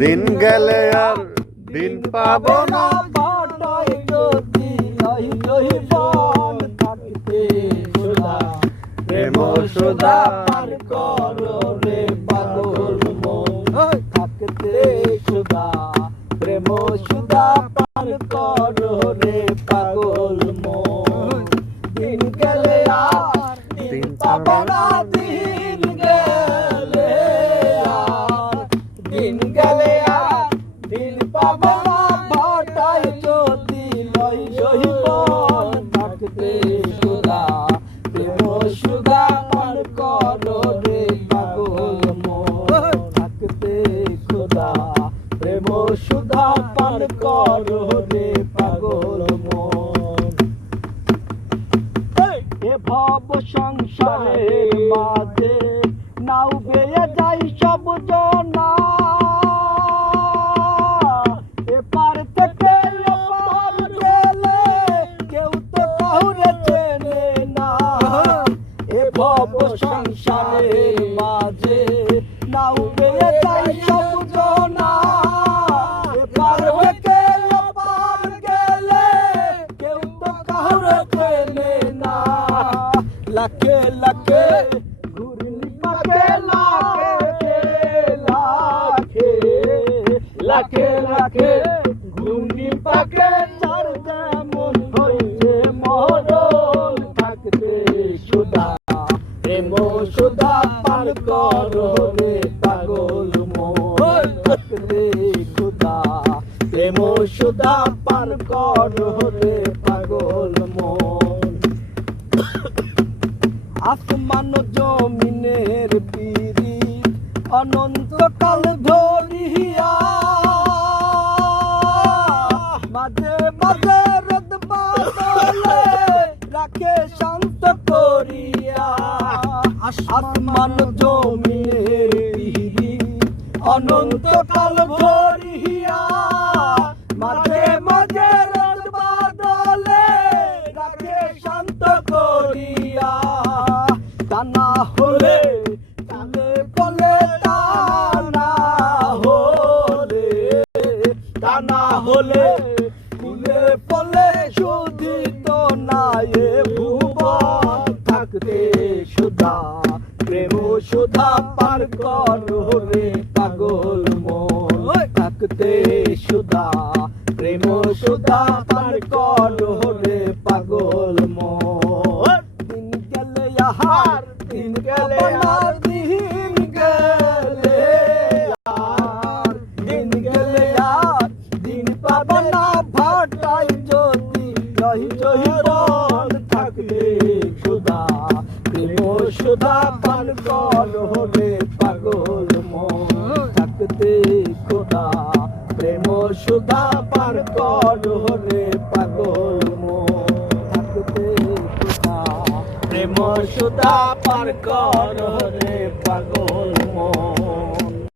দিন গেলে আর দিন পাবো না, ভাটায় যদি লহি লহি বন থাকতে খোদা প্রেম সুধা পান করো রে পাগল মন থাকতে খোদা প্রেম সুধা পান করো রে পাগল মন দিন গেলে আর দিন পাবো না, দিন গেলে আর দিন গেলে আর দিন পাবো না, ভাটায় যদি লই লই বন থাকতে খোদা প্রেম সুধা পান করো রে পাগল মন থাকতে খোদা প্রেম সুধা পান করো রে পাগল মন। এ ভব সংসারের মাঝে নাও বেয়ে যাই সব জনা, এপার থেকে ওপার গেলে কেউ তো কাউরে চেনে না। এ ভব সংসারের মাঝে নাও বেয়ে যাই সব জনা, এপার থেকে ওপার গেলে কেউ তো কাউরে চেনে না। লাখে লাখে ঘুরনি পাকে লাখে লাখে লাখে লাখে ঘুরনি পাকে চার যেমন হইছে মরণ থাকতে সুধা প্রেম সুধা পান করো রে পাগল মন থাকতে খুদা প্রেম সুধা পান করো রে পাগল মন। আসমান জমিনের পিরি অনন্তকাল ধরিয়া মাঝে মাঝে রোদ বাদলে রাখে শান্ত করিয়া। আসমান জমিনের পিরি অনন্তকাল ধরিয়া মাঝে মাঝে রোদ বাদলে রাখে শান্ত করিয়া। টানা হলে টানে বলে টানা হলে টানা হলে ফুলে ফলে শুধিত না এ ভুবন থাকতে সুধা প্রেম সুধা পার করো রে পাগল মন থাকতে সুধা প্রেম সুধা পার করো রে পাগল মন। দিন গেলে আহার দিন গেলে আর দিন গেলে আর দিন গেলে আর দিন পাবো না, ভাটায় যদি লহি লহি বন থাকতে সুধা প্রেম সুধা পান করো রে পাগল মন থাকতে খোদা প্রেম সুধা পান করো রে পাগল মন থাকতে খোদা প্রেম সুধা পান করো রে পাগল মন।